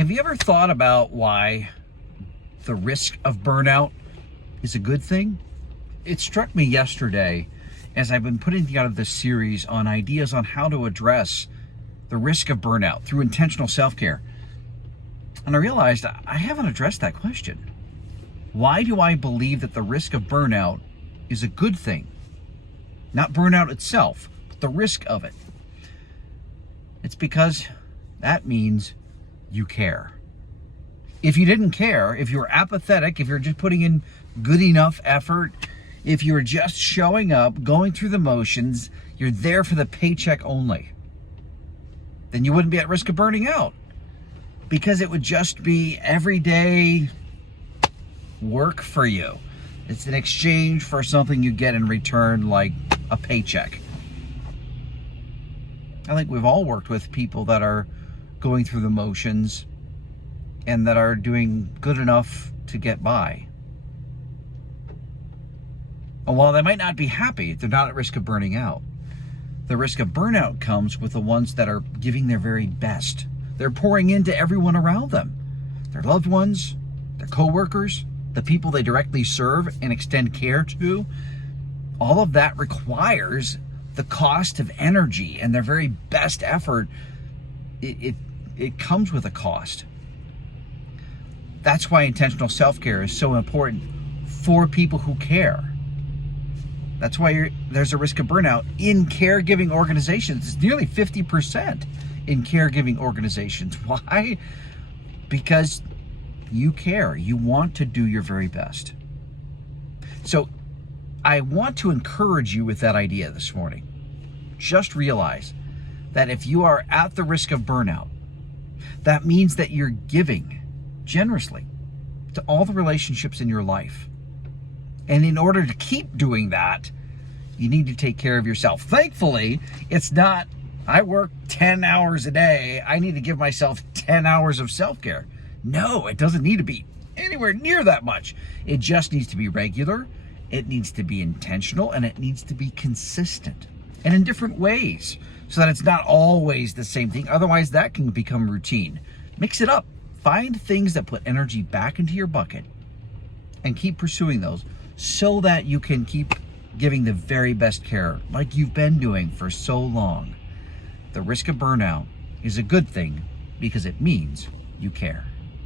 Have you ever thought about why the risk of burnout is a good thing? It struck me yesterday as I've been putting together this series on ideas on how to address the risk of burnout through intentional self-care. And I realized I haven't addressed that question. Why do I believe that the risk of burnout is a good thing? Not burnout itself, but the risk of it. It's because that means you care. If you didn't care, if you were apathetic, if you're just putting in good enough effort, if you're just showing up, going through the motions, you're there for the paycheck only, then you wouldn't be at risk of burning out, because it would just be everyday work for you. It's an exchange for something you get in return, like a paycheck. I think we've all worked with people that are going through the motions and that are doing good enough to get by. And while they might not be happy, they're not at risk of burning out. The risk of burnout comes with the ones that are giving their very best. They're pouring into everyone around them, their loved ones, their coworkers, the people they directly serve and extend care to. All of that requires the cost of energy and their very best effort. It comes with a cost. That's why intentional self-care is so important for people who care. That's why there's a risk of burnout in caregiving organizations. It's nearly 50% in caregiving organizations. Why? Because you care. You want to do your very best. So I want to encourage you with that idea this morning. Just realize that if you are at the risk of burnout, that means that you're giving generously to all the relationships in your life. And in order to keep doing that, you need to take care of yourself. Thankfully, it's not, I work 10 hours a day, I need to give myself 10 hours of self-care. No, it doesn't need to be anywhere near that much. It just needs to be regular, it needs to be intentional, and it needs to be consistent and in different ways, so that it's not always the same thing. Otherwise, that can become routine. Mix it up. Find things that put energy back into your bucket and keep pursuing those so that you can keep giving the very best care like you've been doing for so long. The risk of burnout is a good thing because it means you care.